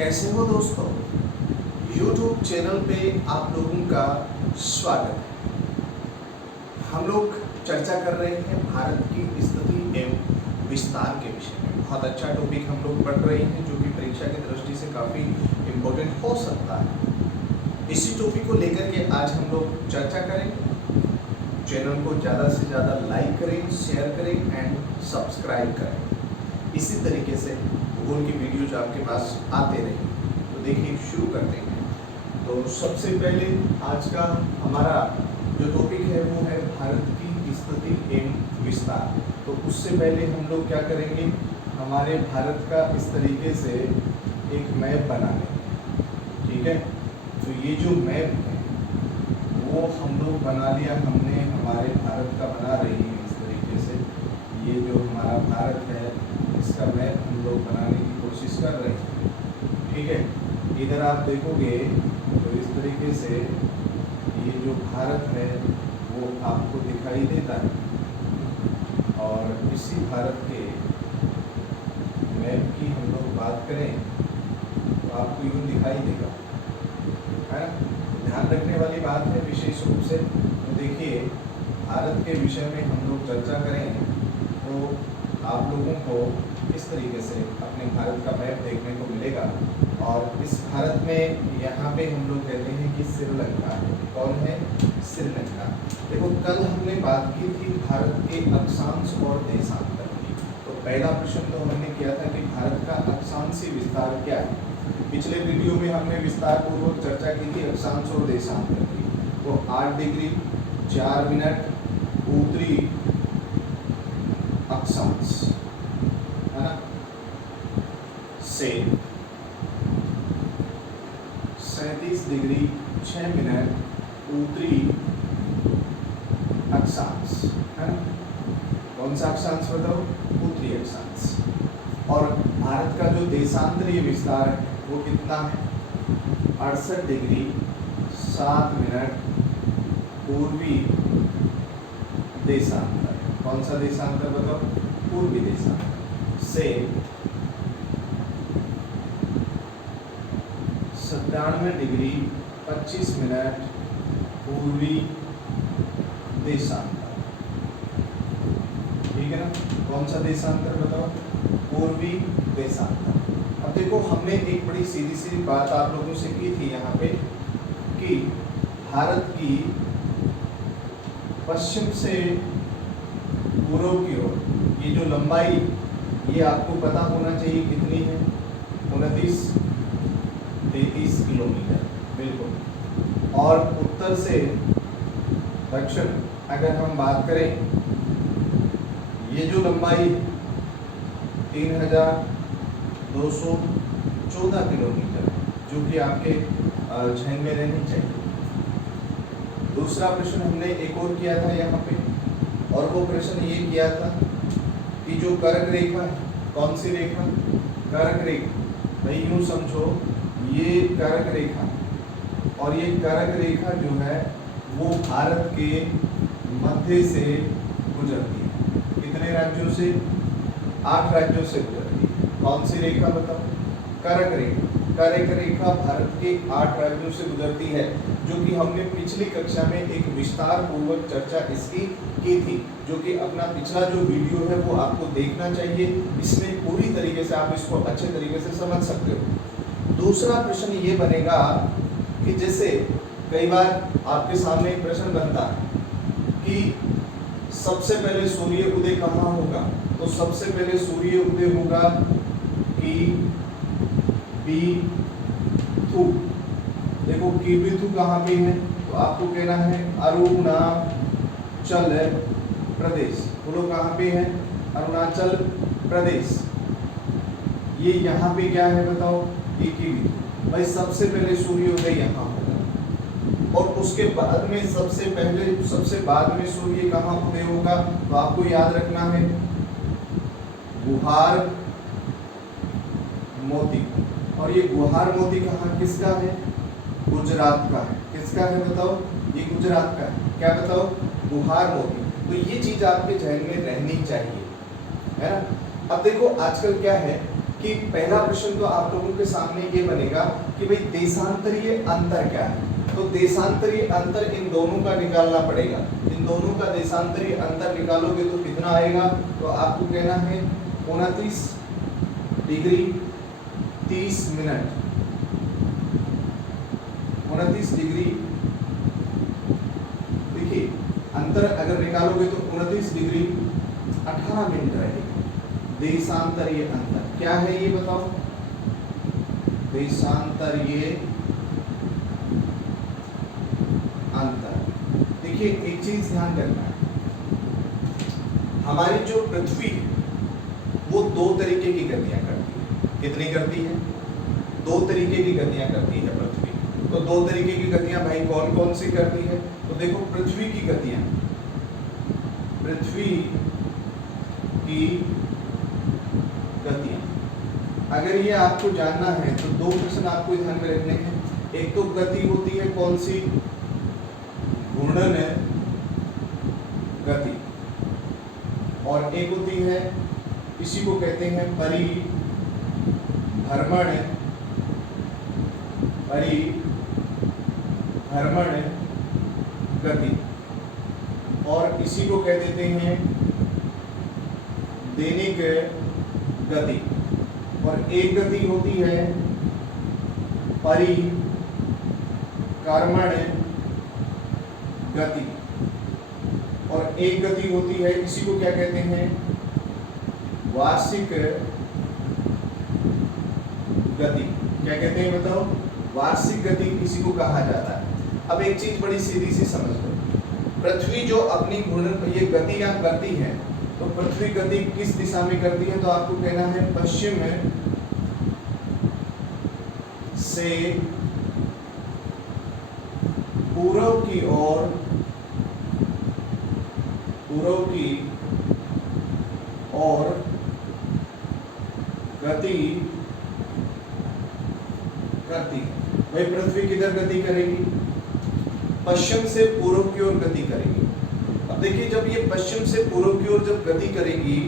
कैसे हो दोस्तों। YouTube चैनल पे आप लोगों का स्वागत है। हम लोग चर्चा कर रहे हैं भारत की स्थिति एवं विस्तार के विषय में। बहुत अच्छा टॉपिक हम लोग पढ़ रहे हैं जो कि परीक्षा की दृष्टि से काफ़ी इम्पोर्टेंट हो सकता है। इसी टॉपिक को लेकर के आज हम लोग चर्चा करेंगे। चैनल को ज़्यादा से ज़्यादा लाइक करें, शेयर करें एंड सब्सक्राइब करें। इसी तरीके से भूगोल की वीडियोज आपके पास आते रहें। तो देखिए शुरू करते हैं। तो सबसे पहले आज का हमारा जो टॉपिक है वो है भारत की स्थिति एवं विस्तार। तो उससे पहले हम लोग क्या करेंगे, हमारे भारत का इस तरीके से एक मैप बना लेंगे। ठीक है, तो ये जो मैप है वो हम लोग बना लिया हमने, हमारे भारत का बना रही है इस तरीके से। ये जो हमारा भारत है इसका मैप हम लोग बनाने की कोशिश कर रहे हैं। ठीक है, इधर आप देखोगे तो इस तरीके से ये जो भारत है वो आपको दिखाई देता है और इसी भारत के मैप की हम लोग बात करें तो आपको यूँ दिखाई देगा, है ना। ध्यान रखने वाली बात है विशेष रूप से। तो देखिए भारत के विषय में हम लोग चर्चा करें तो आप लोगों को इस तरीके से अपने भारत का मैप देखने को मिलेगा। और इस भारत में यहाँ पे हम लोग कहते हैं कि श्रीलंका है। कौन है? श्रीलंका। देखो कल हमने बात की थी भारत के अक्षांश और देशांतर की। तो पहला प्रश्न तो हमने किया था कि भारत का अक्षांशीय विस्तार क्या है। पिछले वीडियो में हमने विस्तार पूर्वक चर्चा की थी अक्षांश और देशांतर की। तो 8 डिग्री 4 मिनट उत्तरी अक्षांश, है ना, से 37 डिग्री 6 मिनट उत्तरी अक्षांश, है ना। कौन सा अक्षांश बताओ? उत्तरी अक्षांश। और भारत का जो देशांतरीय विस्तार है वो कितना है? 68 डिग्री 7 मिनट पूर्वी देशांतर। कौन सा देशांतर बताओ? पूर्वी देशांतर से 97 डिग्री 25 मिनट पूर्वी देशांतर। ठीक है ना। कौन सा देशांतर बताओ? पूर्वी देशांतर। अब देखो हमने एक बड़ी सीधी सी बात आप लोगों से की थी यहाँ पे कि भारत की पश्चिम से पूर्व की ओर ये जो लंबाई ये आपको पता होना चाहिए कितनी है? 29-33 किलोमीटर। बिल्कुल। और उत्तर से दक्षिण अगर हम बात करें ये जो लंबाई 3214 किलोमीटर जो कि आपके जहन में रहनी चाहिए। दूसरा प्रश्न हमने एक और किया था यहाँ पे, और वो प्रश्न ये किया था कि जो कर्क रेखा है, कौन सी रेखा? कर्क रेखा। भाई यूँ समझो ये कर्क रेखा और ये कर्क रेखा जो है वो भारत के मध्य से गुजरती है। कितने राज्यों से? 8 राज्यों से गुजरती है। कौन सी रेखा बताओ? कर्क रेखा। कर्क रेखा भारत के 8 राज्यों से गुजरती है, जो कि हमने पिछली कक्षा में एक विस्तार पूर्वक चर्चा इसकी की थी, जो कि अपना पिछला जो वीडियो है वो आपको देखना चाहिए। इसमें पूरी तरीके से आप इसको अच्छे तरीके से समझ सकते हो। दूसरा प्रश्न ये बनेगा कि जैसे कई बार आपके सामने एक प्रश्न बनता है कि सबसे पहले सूर्य उदय कहाँ होगा? तो सबसे पहले सूर्य उदय होगा कि बीथु। देखो कि बीथु कहाँ पे है? तो आपको कहना है अरुणाचल प्रदेश। बोलो कहाँ पे है? अरुणाचल प्रदेश। ये यहाँ पे क्या है बताओ? कि बीथु। भाई सबसे पहले सूर्योदय यहाँ होगा और उसके बाद में सबसे बाद में सूर्य कहाँ उदय होगा? तो आपको याद रखना है गुहार मोती। और ये गुहार मोती कहाँ किसका है? गुजरात का है। किसका है बताओ? ये गुजरात का है। क्या बताओ? गुहार मोती। तो ये चीज आपके जहन में रहनी चाहिए, है ना। अब देखो आजकल क्या है कि पहला प्रश्न तो आप लोगों के सामने ये बनेगा कि भाई देशांतरीय अंतर क्या है। तो देशांतरीय अंतर इन दोनों का निकालना पड़ेगा। इन दोनों का देशांतरीय अंतर निकालोगे तो कितना आएगा, तो आपको कहना है 29 डिग्री 30 मिनट। 29 डिग्री, देखिए अंतर अगर निकालोगे तो 29 डिग्री 18 मिनट रहेगा। देशांतरीय अंतर क्या है ये बताओ। देशांतरीय अंतर, देखिए एक चीज ध्यान रखना है, हमारी जो पृथ्वी है वो दो तरीके की गतियां करती है। कितनी करती है? दो तरीके की गतियां करती है पृथ्वी। तो दो तरीके की गतियां भाई कौन कौन सी करती है? तो देखो पृथ्वी की गतियां, पृथ्वी की गतियां, अगर ये आपको जानना है तो दो प्रश्न आपको ध्यान में रखने हैं। एक तो गति होती है कौन सी? घूर्णन गति, और एक होती है, इसी को कहते हैं परिभ्रमण गति, और इसी को कह देते हैं दैनिक गति। और एक गति होती है परिक्रमण गति, और एक गति होती है, इसी को क्या कहते हैं? वार्षिक गति। क्या कहते हैं बताओ? वार्षिक गति इसी को कहा जाता है। अब एक चीज बड़ी सीधी सी समझ लो, पृथ्वी जो अपनी घूर्णन ये गतियां करती है, तो पृथ्वी गति किस दिशा में करती है? तो आपको कहना है पश्चिम से पूर्व की ओर, गति करती है। भाई पृथ्वी किधर गति करेगी? पश्चिम से पूर्व की ओर गति करेगी। अब देखिए जब ये पश्चिम से पूर्व की ओर जब गति करेगी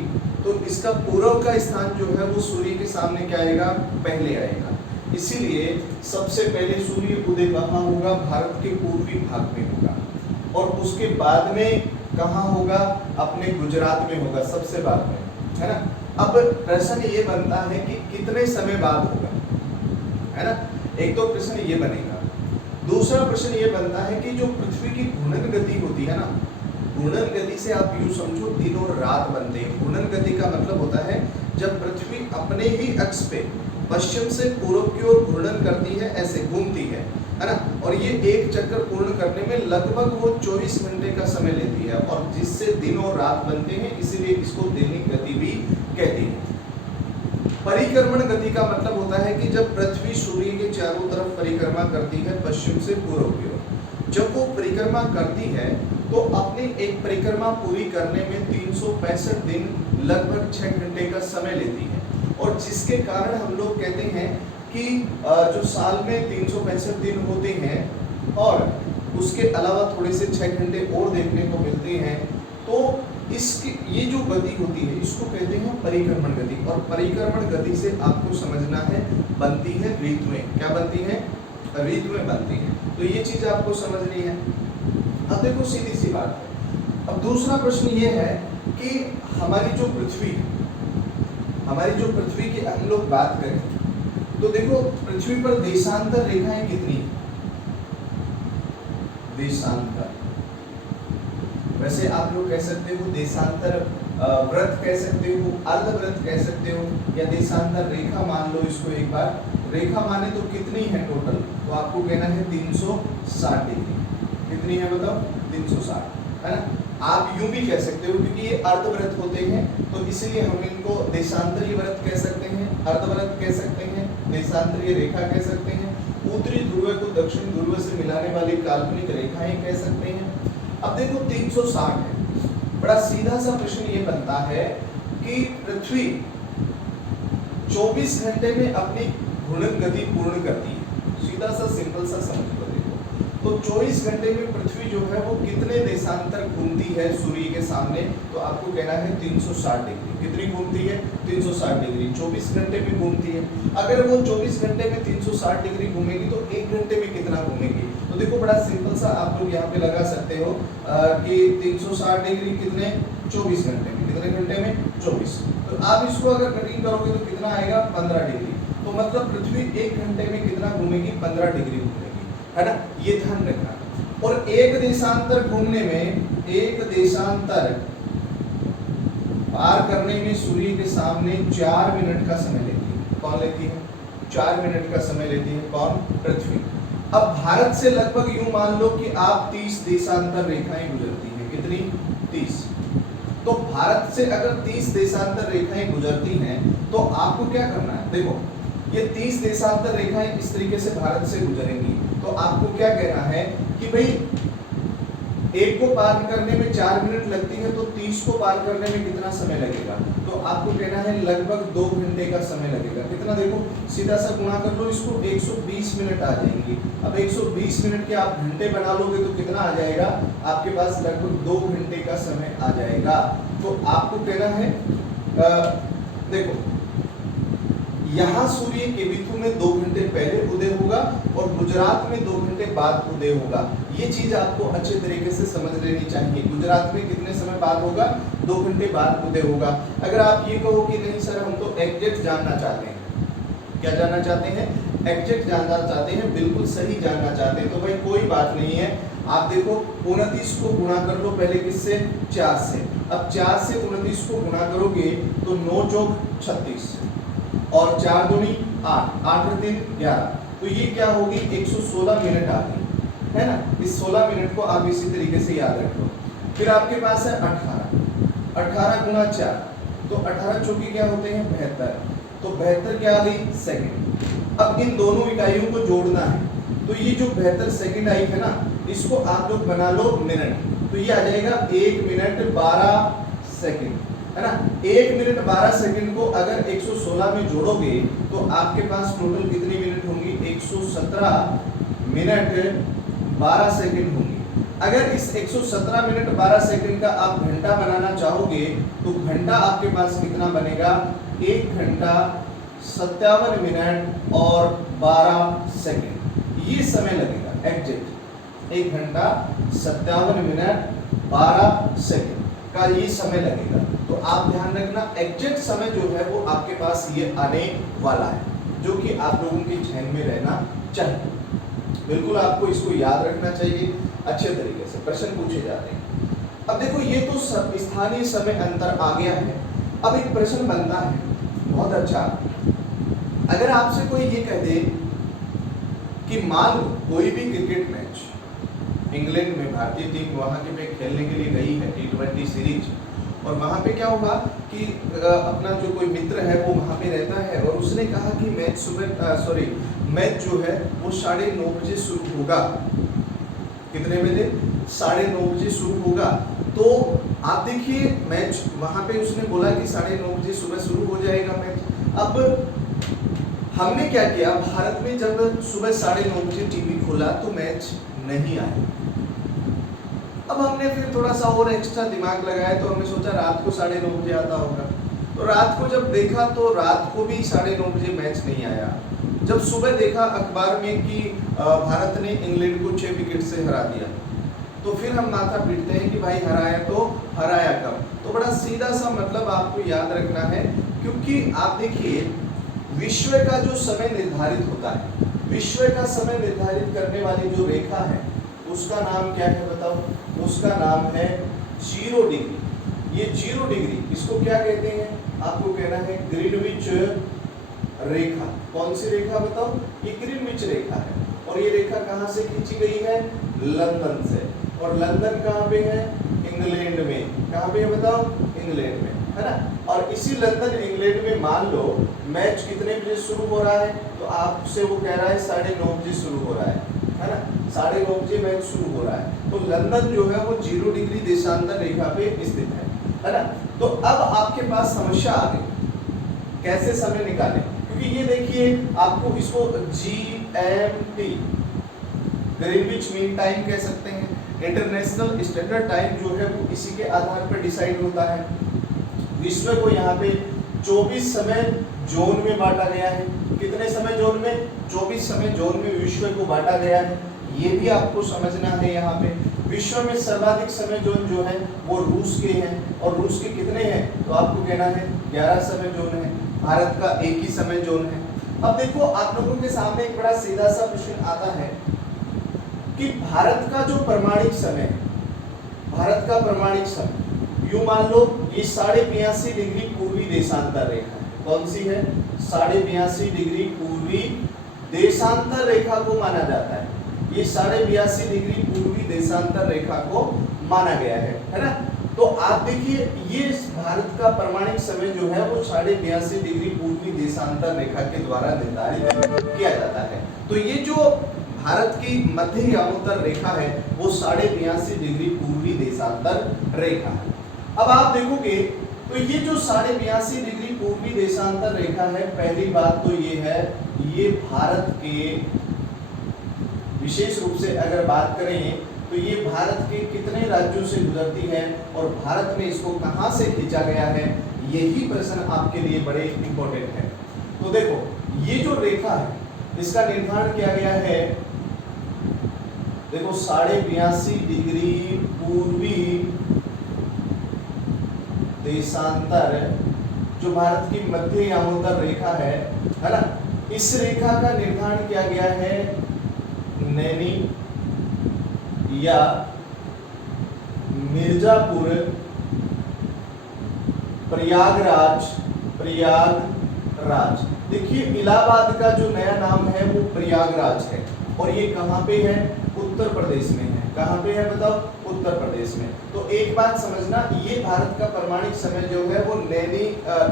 तो इसका पूर्व का स्थान जो है वो सूर्य के सामने क्या आएगा? पहले आएगा। इसीलिए सबसे पहले सूर्य उदय कहाँ होगा? भारत के पूर्वी भाग में होगा, और उसके बाद में कहाँ होगा? अपने गुजरात में होगा, सबसे बाद में, है ना। अब प्रश्न ये बनता है कि कितने समय बाद होगा, है ना। एक तो प्रश्न ये बनेगा। दूसरा प्रश्न ये बनता है कि जो पृथ्वी की घूर्णन गति होती है ना, घूर्णन गति से आप यूं समझो दिन और रात बनते हैं। घूर्णन गति का मतलब होता है जब पृथ्वी अपने ही अक्ष पे पश्चिम से पूर्व की ओर घूर्णन करती है, ऐसे घूमती है ना। और ये एक चक्कर पूर्ण करने में लगभग वो 24 घंटे का समय लेती है, और जिससे दिन और रात बनते हैं, इसीलिए इसको दैनिक गति भी कहती है। परिक्रमण गति का मतलब होता है कि जब पृथ्वी सूर्य के चारों तरफ परिक्रमा करती है पश्चिम से पूर्व की ओर, जब वो परिक्रमा करती है तो अपनी एक परिक्रमा पूरी करने में 365 दिन लगभग 6 घंटे का समय लेती है। और जिसके कारण हम लोग कहते हैं कि जो साल में 365 दिन होते हैं और उसके अलावा थोड़े से 6 घंटे और देखने को मिलते हैं, तो इसकी ये जो गति होती है इसको कहते हैं परिक्रमण गति। और परिक्रमण गति से आपको समझना है बनती है ऋतुएं। क्या बनती है? ऋतुएं बनती हैं। तो ये चीज आपको समझनी है। अब देखो सीधी सी बात है। अब दूसरा प्रश्न ये है कि हमारी जो पृथ्वी की हम लोग बात करें तो देखो पृथ्वी पर देशांतर रेखाएं कितनी है? देशांतर, वैसे आप लोग कह सकते हो देशांतर व्रत कह सकते हो, अर्धव्रत कह सकते हो, या देशांतर रेखा मान लो इसको एक बार। रेखा माने तो कितनी है टोटल? तो आपको कहना है 360 डिग्री। कितनी है बताओ? 360, है ना। आप यूं भी कह सकते हो क्योंकि ये अर्धव्रत होते हैं तो इसलिए हम इनको देशांतरीय व्रत कह सकते हैं, अर्धव्रत कह सकते हैं, देशांतरीय रेखा कह सकते हैं, उत्तरी ध्रुव को दक्षिण ध्रुव से मिलाने वाली काल्पनिक रेखाएं कह सकते हैं। अब देखो 360 है। बड़ा सीधा सा प्रश्न ये बनता है कि पृथ्वी 24 घंटे में अपनी घूर्णन गति पूर्ण करती है। सीधा सा सिंपल सा समझ लो। देखो तो 24 घंटे में पृथ्वी जो है वो कितने देशांतर घूमती है सूर्य के सामने, तो आपको कहना है 360 डिग्री। कितनी घूमती है? 360 डिग्री 24 घंटे में घूमती है। अगर वो 24 घंटे में 360 डिग्री घूमेगी तो 1 घंटे में कितना घूमेगी? तो देखो बड़ा सिंपल सा आप लोग यहाँ पे लगा सकते हो कि 360 डिग्री कितने 24 घंटे में, कितने घंटे में 24। तो आप इसको अगर कटिंग करोगे तो कितना आएगा 15 डिग्री। तो मतलब पृथ्वी 1 घंटे में कितना घूमेगी? 15 डिग्री घूमेगी, है ना, ये ध्यान रखना। और एक देशांतर घूमने में, एक देशांतर पार करने में सूर्य के सामने 4 मिनट का समय लेती है। कौन लेती है? 4 मिनट का समय लेती है। कौन? पृथ्वी। अब भारत से लगभग यूं मान लो कि आप 30 देशांतर रेखाएं गुजरती हैं। कितनी? 30। तो भारत से अगर 30 देशांतर रेखाएं गुजरती हैं तो आपको क्या करना है? देखो ये 30 देशांतर रेखाएं इस तरीके से भारत से गुजरेंगी, तो आपको क्या कहना है कि भाई एक को पार करने में 4 मिनट लगती है, तो 30 को पार करने में कितना समय लगेगा? तो आपको कहना है लगभग 2 घंटे का समय लगेगा। कितना? देखो सीधा सा गुणा कर लो इसको, 120 मिनट आ जाएंगी। अब 120 मिनट के आप घंटे बना लोगे तो कितना आ जाएगा? आपके पास लगभग 2 घंटे का समय आ जाएगा। तो आपको कहना है देखो यहाँ सूर्य केबिथु में 2 घंटे पहले उदय होगा और गुजरात में 2 घंटे बाद उदय होगा। ये चीज आपको अच्छे तरीके से समझ लेनी चाहिए। गुजरात में कितने समय बाद होगा? 2 घंटे बाद उदय होगा। अगर आप ये कहो कि नहीं सर हम तो एग्जैक्ट जानना चाहते हैं, क्या जानना चाहते हैं? एग्जैक्ट जानना चाहते हैं, बिल्कुल सही जानना चाहते हैं, तो भाई कोई बात नहीं है। आप देखो 29 को गुणा कर लो पहले किससे? 4 से। अब 4 से 29 को गुणा करोगे तो 9 चौक 36 और 4 दूनी 8, 8 3 11, तो ये क्या होगी? 116 मिनट आ गई, है ना। इस 16 मिनट को आप इसी तरीके से याद रख लो। फिर आपके पास है 18, 18 गुना 4, तो 18 चौकी क्या होते हैं? 72, तो 72 क्या आ गई? सेकंड। अब इन दोनों इकाइयों को जोड़ना है, तो ये जो 72 सेकंड आई है ना, इसको आप लोग बना लो मिनट, तो ये आ जाएगा 1 मिनट 12 सेकंड, है ना। 1 मिनट 12 सेकंड को अगर 116 में जोड़ोगे तो आपके पास टोटल कितनी मिनट होंगी? 117 मिनट 12 सेकंड होंगी। अगर इस 117 मिनट 12 सेकंड का आप घंटा बनाना चाहोगे तो घंटा आपके पास कितना बनेगा? 1 घंटा 57 मिनट और 12 सेकंड, ये समय लगेगा एग्जैक्ट 1 घंटा 57 मिनट 12 सेकंड का ये समय लगेगा। तो आप ध्यान रखना एग्जैक्ट समय जो है वो आपके पास ये आने वाला है, जो कि आप लोगों के ध्यान में रहना चाहिए। बिल्कुल आपको इसको याद रखना चाहिए, अच्छे तरीके से प्रश्न पूछे जाते हैं। अब देखो ये तो स्थानीय समय अंतर आ गया है। अब एक प्रश्न बनता है बहुत अच्छा, अगर आपसे कोई ये कह दे कि मान लो कोई भी क्रिकेट मैच इंग्लैंड में भारतीय टीम वहां के पे खेलने के लिए गई है T20 सीरीज, और वहां पे क्या होगा कि अपना जो कोई मित्र है वो वहां पे रहता है और उसने कहा कि मैच जो है वो 9:30 बजे शुरू होगा। कितने बजे? 9:30 बजे शुरू होगा। तो आप देखिए मैच वहां पे उसने बोला कि 9:30 बजे सुबह शुरू हो जाएगा मैच। अब हमने क्या किया, भारत में जब सुबह 9:30 बजे टीवी खोला तो मैच नहीं आया। अब हमने फिर थोड़ा सा और एक्स्ट्रा दिमाग लगाया तो हमने सोचा रात को 9:30 बजे आता होगा। तो रात को जब देखा तो रात को भी 9:30 बजे मैच नहीं आया। जब सुबह देखा अखबार में कि भारत ने इंग्लैंड को 6 विकेट से हरा दिया, तो फिर हम माथा पीटते हैं कि भाई हराया तो हराया कब। तो बड़ा सीधा सा मतलब आपको याद रखना है, क्योंकि आप देखिए विश्व का जो समय निर्धारित होता है, विश्व का समय निर्धारित करने वाली जो रेखा है उसका नाम क्या है बताओ? उसका नाम है 0 डिग्री। ये 0 डिग्री इसको क्या कहते हैं? आपको कहना है ग्रीनविच रेखा। कौन सी रेखा बताओ? ये ग्रीनविच रेखा है। और ये रेखा कहाँ से खींची गई है? लंदन से। और लंदन कहाँ पे है? इंग्लैंड में। कहाँ पे है बताओ? इंग्लैंड में, है ना। और इसी लंदन इंग्लैंड में मान लो मैच कितने बजे शुरू हो रहा है, तो आपसे वो कह रहा है 9:30 बजे शुरू हो रहा है ना। 9:30 बजे मैच शुरू हो रहा है, तो लंदन जो है वो 0 डिग्री देशांतर रेखा पे स्थित है ना। तो अब आपके पास समस्या आ गई, कैसे समय निकालें? क्योंकि ये देखिए आपको इसको GMT ग्रीनविच मीन टाइम कह सकते हैं। इंटरनेशनल स्टैंडर्ड टाइम जो है वो इसी के आधार पर डिसाइड होता है। विश्व को यहाँ पे 24 समय जोन में बांटा गया है। कितने समय जोन में? 24 समय जोन में विश्व को बांटा गया है। ये भी आपको समझना है। यहाँ पे विश्व में सर्वाधिक समय जोन जो है वो रूस के हैं, और रूस के कितने हैं? तो आपको कहना है 11 समय जोन है। भारत का एक ही समय जोन है। अब देखो आप लोगों के सामने एक बड़ा सीधा सा प्रश्न आता है कि भारत का जो प्रमाणिक समय है, भारत का प्रमाणिक समय यूं मान लो ये 82.5 डिग्री पूर्वी देशांतर रेखा है। कौन सी है? 82.5 डिग्री पूर्वी देशांतर रेखा को माना जाता है। ये 82.5 डिग्री पूर्वी देशांतर रेखा को माना गया है ना। तो आप देखिए ये भारत का प्रमाणिक समय जो है वो 82.5 डिग्री पूर्वी देशांतर रेखा के द्वारा निर्धारित किया जाता है। तो ये जो भारत की मध्य यामोत्तर रेखा है वो 82.5 डिग्री पूर्वी देशांतर रेखा है। अब आप देखोगे तो ये जो 82.5 डिग्री पूर्वी देशांतर रेखा है, पहली बात तो ये है, ये भारत के विशेष रूप से अगर बात करें तो ये भारत के कितने राज्यों से गुजरती है और भारत में इसको कहां से खींचा गया है, यही प्रश्न आपके लिए बड़े इंपॉर्टेंट है। तो देखो ये जो रेखा है इसका निर्धारण किया गया है, देखो 82.5 डिग्री पूर्वी देशांतर जो भारत की मध्य यामोत्तर रेखा है ना, इस रेखा का निर्धारण किया गया है नैनी या मिर्जापुर प्रयागराज। देखिए इलाहाबाद का जो नया नाम है वो प्रयागराज है, और ये कहाँ पे है? उत्तर प्रदेश में है। कहाँ पे है बताओ? उत्तर प्रदेश में। तो एक बात समझना, ये भारत का प्रमाणिक समय जो है वो नैनी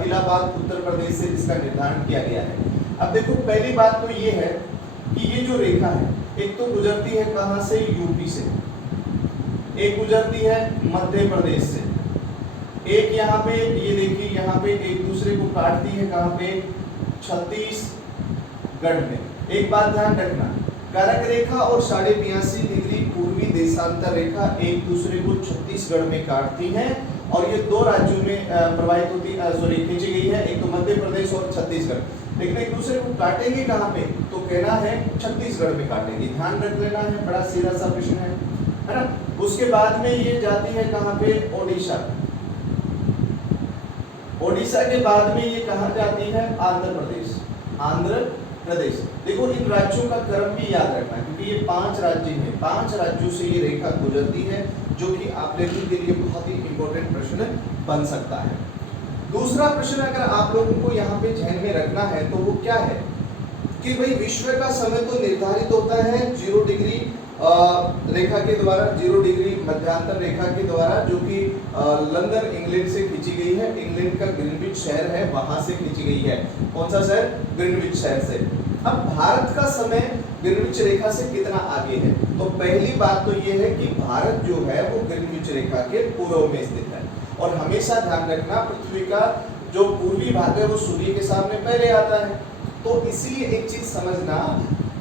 इलाहाबाद उत्तर प्रदेश से इसका निर्धारण किया गया है। अब देखो पहली बात तो ये है कि ये जो रेखा है एक तो गुजरती है कहां से? यूपी से, एक गुजरती है मध्य प्रदेश से, एक यहाँ पे ये देखिए यहाँ पे एक दूसरे को काटती है कहां पे? छत्तीसगढ़ में। एक बात ध्यान रखना, कर्क रेखा और 82.5 डिग्री पूर्वी देशांतर रेखा एक दूसरे को छत्तीसगढ़ में काटती हैं, और ये दो राज्यों में प्रवाहित होती खींची गई है, एक तो मध्य प्रदेश और छत्तीसगढ़। लेकिन एक दूसरे को काटेंगे कहाँ पे? तो कहना है छत्तीसगढ़ में काटेंगे। ध्यान रख लेना है, बड़ा सीधा सा प्रश्न है ना। उसके बाद में ये जाती है कहाँ पे? ओडिशा। ओडिशा के बाद में ये कहाँ जाती है? आंध्र प्रदेश। आंध्र प्रदेश। देखो इन राज्यों का क्रम भी याद रखना, क्योंकि ये 5 राज्य हैं, 5 राज्यों से ये रेखा गुजरती है, जो कि आप लोगों के लिए बहुत ही इंपॉर्टेंट प्रश्न बन सकता है। दूसरा प्रश्न अगर आप लोगों को यहाँ पे ध्यान में रखना है तो वो क्या है कि भाई विश्व का समय तो निर्धारित होता है 0 डिग्री रेखा के द्वारा, 0 डिग्री मध्यांतर रेखा के द्वारा, जो कि लंदन इंग्लैंड से खींची गई है। इंग्लैंड का ग्रीनविच शहर है वहां से खींची गई है। कौन सा शहर? ग्रीनविच शहर से। अब भारत का समय ग्रीनविच रेखा से कितना आगे है? तो पहली बात तो ये है कि भारत जो है वो ग्रीनविच रेखा के पूर्व में स्थित है, और हमेशा ध्यान रखना पृथ्वी का जो पूर्वी भाग है वो सूर्य के सामने पहले आता है। तो इसलिए एक चीज समझना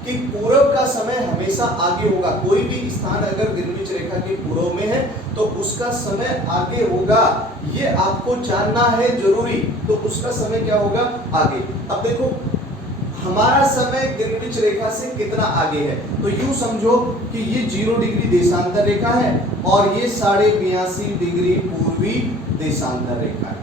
कि पूर्व का समय हमेशा आगे होगा। कोई भी स्थान अगर ग्रीनविच रेखा के पूर्व में है तो उसका समय आगे होगा, ये आपको जानना है जरूरी। तो उसका समय क्या होगा? आगे। अब देखो हमारा समय ग्रीनविच रेखा से कितना आगे है, तो यूं समझो कि ये 0 डिग्री देशांतर रेखा है और ये 82.5 डिग्री पूर्वी देशांतर रेखा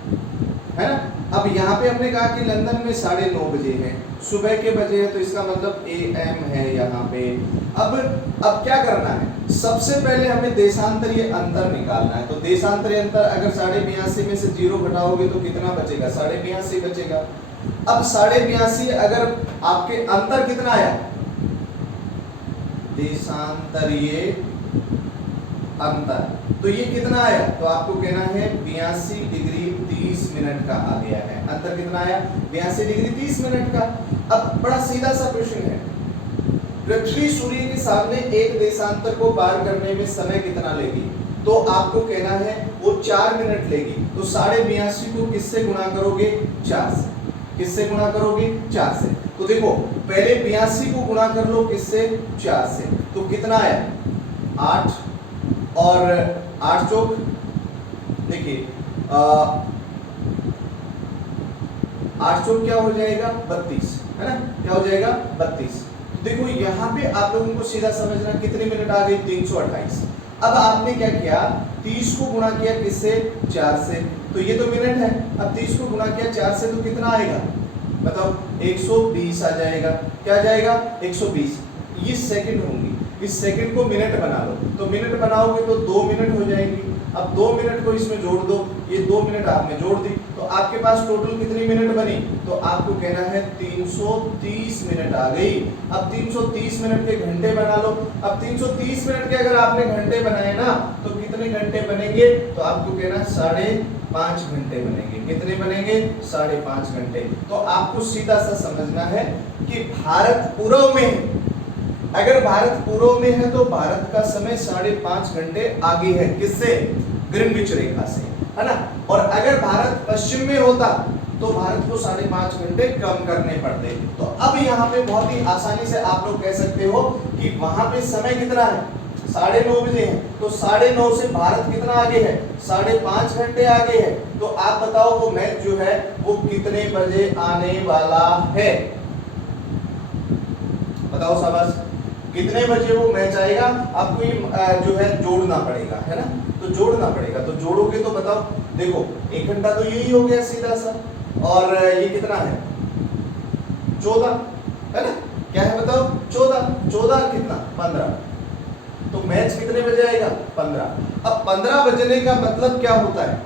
है ना। अब यहाँ पे हमने कहा कि लंदन में 9:30 बजे है, सुबह के बजे है, तो इसका मतलब AM है यहाँ पे। अब क्या करना है? सबसे पहले हमें देशांतरीय अंतर निकालना है। तो देशांतरीय अंतर अगर 82.5 में से 0 घटाओगे तो कितना बचेगा? 82.5 बचेगा। अब 82.5 अगर आपके अंतर कितना आया? देशांतरीय अंतर, तो ये कितना आया? तो आपको कहना है 82 डिग्री 30 मिनट का आ गया है। अंतर कितना आया? 82 डिग्री 30 मिनट का। अब बड़ा सीधा सा प्रश्न है, पृथ्वी सूर्य के सामने एक देशांतर को पार करने में समय कितना लेगी? तो आपको कहना है वो 4 मिनट लेगी। तो 82.5 को किससे गुणा करोगे? 4 से। किससे गुणा करोगे? 4 से। तो देखो पहले 82 को गुणा कर लो किससे? 4 से। तो कितना आया 8 और 8 चौक देखिए 8 चौक क्या हो जाएगा 32 है ना, क्या हो जाएगा 32। तो देखो यहाँ पे आप लोगों को सीधा समझना कितने मिनट आ गई 328। अब आपने क्या किया 30 को गुणा किया किससे 4 से, तो ये तो मिनट है। अब 30 को गुणा किया 4 से तो कितना आएगा बताओ 120 आ जाएगा। क्या आ जाएगा 120। ये सेकंड होंगी, इस सेकंड को मिनट बना लो, तो मिनट बनाओगे तो 2 मिनट हो जाएंगी। अब 2 मिनट को इसमें जोड़ दो, ये 2 मिनट आपने जोड़ दी, तो आपके पास टोटल कितनी मिनट बनी, तो आपको कहना है 330 मिनट आ गई। अब 330 मिनट के घंटे बना लो। अब 330 मिनट के अगर आपने घंटे बनाए ना तो कितने घंटे बनेंगे, तो आपको कहना 5.5 घंटे बनेंगे। कितने बनेंगे 5.5 घंटे। तो आपको सीधा सा समझना है कि भारत पूर्व में, अगर भारत पूर्व में है तो भारत का समय 5.5 घंटे आगे है किससे, ग्रीनविच रेखा से, है ना। और अगर भारत पश्चिम में होता तो भारत को 5.5 घंटे कम करने पड़ते। तो अब यहाँ पे बहुत ही आसानी से आप लोग कह सकते हो कि वहां पे समय कितना है 9:30 बजे है, तो 9:30 से भारत कितना आगे है 5.5 घंटे आगे है। तो आप बताओ वो मैच जो है वो कितने बजे आने वाला है, बताओ शाबाश, कितने बजे वो मैच आएगा। आपको ये जो है जोड़ना पड़ेगा, है ना, तो जोड़ना पड़ेगा। तो जोड़ोगे तो बताओ, देखो 1 घंटा तो यही हो गया सीधा सा, और ये कितना है 14, है ना, क्या है बताओ 14 कितना 15, तो मैच कितने बजे आएगा 15। अब 15 बजने का मतलब क्या होता है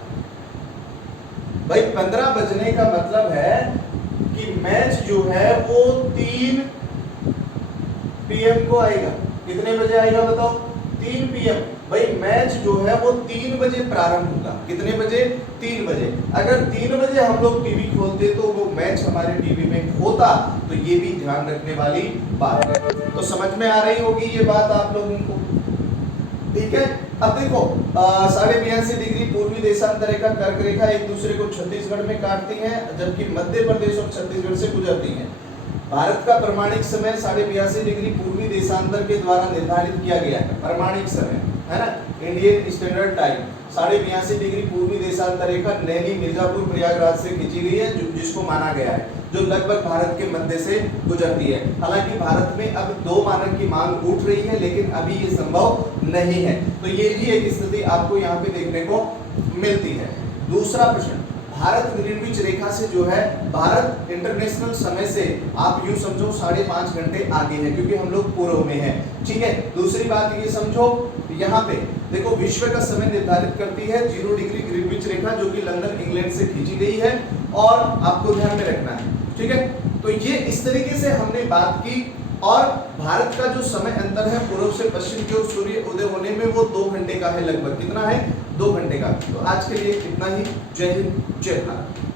भाई, 15 बजने का मतलब है कि मैच जो है वो 3 PM को आएगा। कितने बजे आएगा बताओ 3 PM। भाई मैच जो है वो 3 बजे प्रारंभ होगा। कितने बजे 3 बजे। अगर 3 बजे हम लोग टीवी खोलते तो वो मैच हमारे टीवी में होता, तो ये भी ध्यान रखने वाली बात है। तो समझ में आ रही होगी ये बात आप लोगों को, ठीक है। अब देखो 82.5 डिग्री पूर्वी देशांतर रेखा कर्क रेखा एक दूसरे को छत्तीसगढ़ में काटती हैं, जबकि मध्य प्रदेश और छत्तीसगढ़ से गुजरती हैं। भारत का प्रमाणिक समय 82.5 डिग्री पूर्वी देशांतर के द्वारा निर्धारित किया गया है। प्रमाणिक समय है ना, इंडियन स्टैंडर्ड टाइम 82.5 डिग्री पूर्वी देशांतर रेखा नैनी मिर्जापुर प्रयागराज से खींची गई है, जिसको माना गया है, जो लगभग भारत के मध्य से गुजरती है। हालांकि भारत में अब 2 मानक की मांग उठ रही है, लेकिन अभी ये संभव नहीं है। तो ये भी एक स्थिति आपको यहाँ पे देखने को मिलती है। दूसरा प्रश्न, भारत ग्रीनविच रेखा से जो है, भारत इंटरनेशनल समय से आप यूं समझो 5.5 घंटे आगे है, क्योंकि हम लोग पूर्व में हैं, ठीक है। दूसरी बात ये समझो, यहाँ पे देखो विश्व का समय निर्धारित करती है 0 डिग्री ग्रीनविच रेखा, जो कि लंदन इंग्लैंड से खींची गई है, और आपको ध्यान में रखना है, ठीक है। तो ये इस तरीके से हमने बात की, और भारत का जो समय अंतर है पूर्व से पश्चिम की ओर सूर्य उदय होने में वो 2 घंटे का है लगभग। कितना है 2 घंटे का। तो आज के लिए इतना ही। जय हिंद जय भारत।